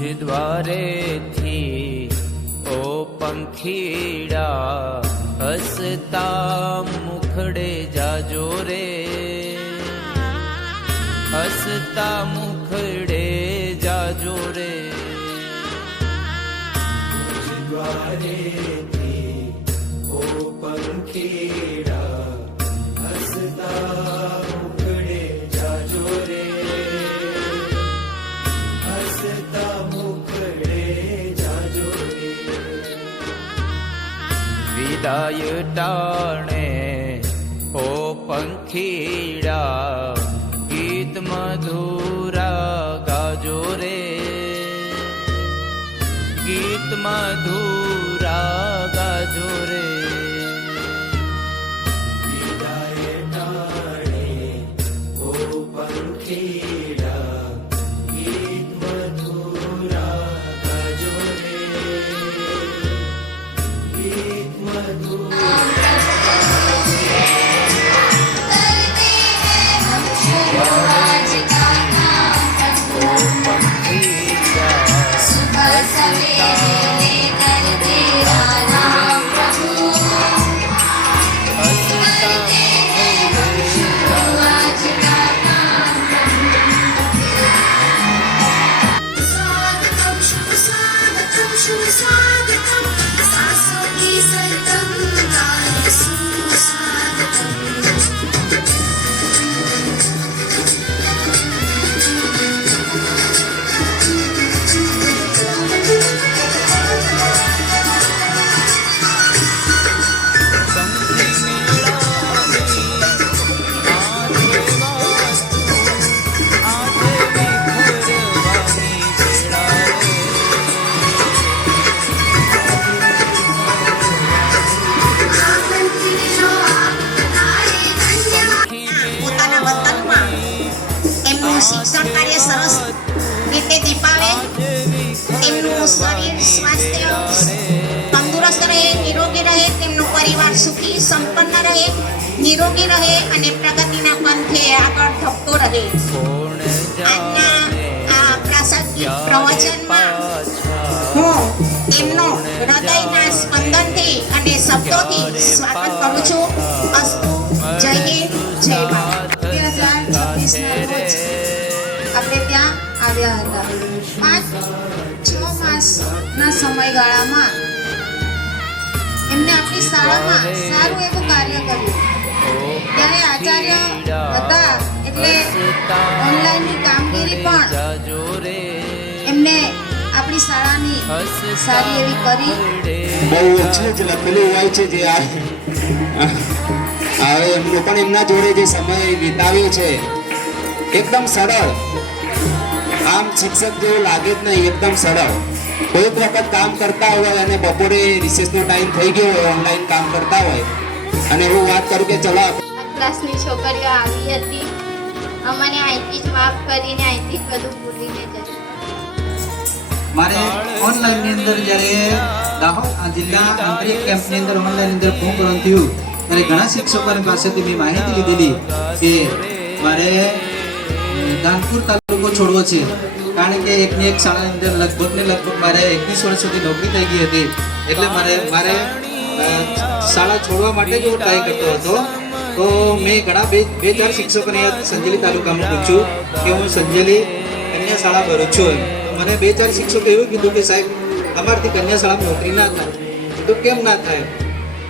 द्वारे थी ओ पंखीड़ा हसता मुखड़े जाजो रे हसता मुखड़े जाजो रे द्वारे थी ओ पंखीड़ा हसता मुखड़े जाजो रे हसता मुखड़े जाजो रे विदाय टाणे ओ पंखीड़ा गीत मधुरा गाजो रे गीत मधुरा गाजो रे विदाय टाणे ओ पंखीड़ा गीत मधुरा गाजो रे गीत मधुरा શિક્ષણ કાર્ય સરસ રીતે દીપાવે તેમનું શરીર સ્વાસ્થ્ય તંદુરસ્ત રહે નિરોગી રહે તેમનો પરિવાર સુખી સંપન્ન રહે નિરોગી રહે અને પ્રગતિના પંથે આગળ ધપતો રહે આજના આ પ્રાસંગિક પ્રવચનમાં હું તેમનો હૃદયના સ્પંદનથી અને શબ્દોથી સ્વાગત કરું છું અસ્તુ જય હિન્દ જય ભારત 2026 રોજ આપણે ત્યાં આવ્યા હતા 5-6 માસના સમયગાળામાં એમને આપણી શાળામાં સારું એવું કાર્ય કર્યું ત્યારે આચાર્ય હતા એટલે ઓનલાઈનની કામગીરી પણ એમને આપણી શાળાની સારી એવી કરી બહુ ઓછું જ લખેલું હોય છે જે હવે એમનો પણ એમના જોડે જે સમય વિતાવ્યો છે એકદમ સરળ આમ શિક્ષક જેવું લાગે જ નહીં એકદમ સરળ કોઈક વખત કામ કરતા હોય અને બપોરે રિસેસનો ટાઈમ થઈ ગયો હોય ઓનલાઈન કામ કરતા હોય અને હું વાત કરું કે ચલો ક્લાસની છોકરીઓ આવી હતી અમને અહીંથી જ માફ કરીને અહીંથી બધું ભૂલીને જશે મારે ઓનલાઈનની અંદર જ્યારે દાહોદ જિલ્લા આંતરિક કેમ્પની અંદર ઓનલાઈન અંદર ફોર્મ ભરવાનું થયું ત્યારે ઘણા શિક્ષકોની પાસેથી મેં માહિતી લીધેલી કે મારે ધાનપુર તાલુકો છોડવો છે કારણ કે એકની એક શાળાની અંદર લગભગ મારે 21 વર્ષ સુધી નોકરી થઈ ગઈ હતી એટલે મારે શાળા છોડવા માટે જ હું ટ્રાય કરતો હતો તો મેં ઘણા બે ચાર શિક્ષકોને સંજેલી તાલુકામાં પૂછ્યું કે હું સંજેલી કન્યા શાળા ભરું છું મને 2-4 શિક્ષકો એવું કીધું કે સાહેબ અમારથી કન્યા શાળામાં નોકરી ના થાય તો કેમ ના થાય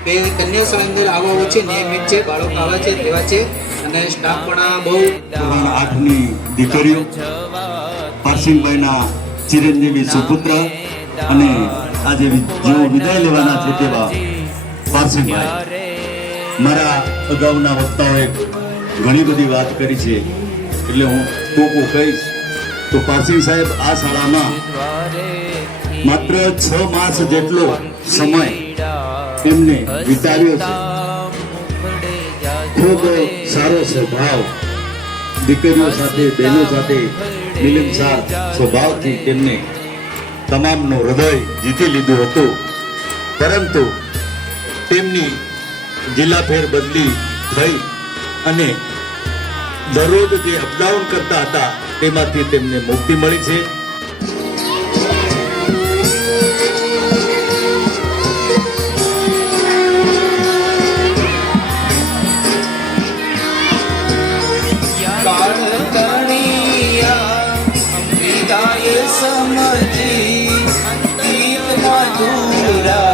કે કન્યા શાળાની અંદર આવા છે નિયમિત છે બાળકો આવા છે તેવા છે અને સ્ટાફ પણ બહુ 8ની દીકરીઓ પારસીભાઈના ચિરંજીવી સુપુત્ર અને આજે જેઓ વિદાય લેવાના છે તેવા પારસીભાઈ મારા અગાઉના વક્તાઓએ ઘણી બધી વાત કરી છે એટલે હું ટૂંકું કહીશ તો પારસી સાહેબ આ શાળામાં માત્ર 6 માસ જેટલો સમય એમને વિતાવ્યો છે ખૂબ સારો સ્વભાવ દીકરીઓ સાથે બહેનો સાથે મિલનસાર સ્વભાવથી તેમને તમામનું હૃદય જીતી લીધું હતું પરંતુ તેમની જિલ્લા ફેરબદલી થઈ અને દરરોજ જે અપડાઉન કરતા હતા તેમાંથી તેમને મુક્તિ મળી છે જી ગીત મધુરા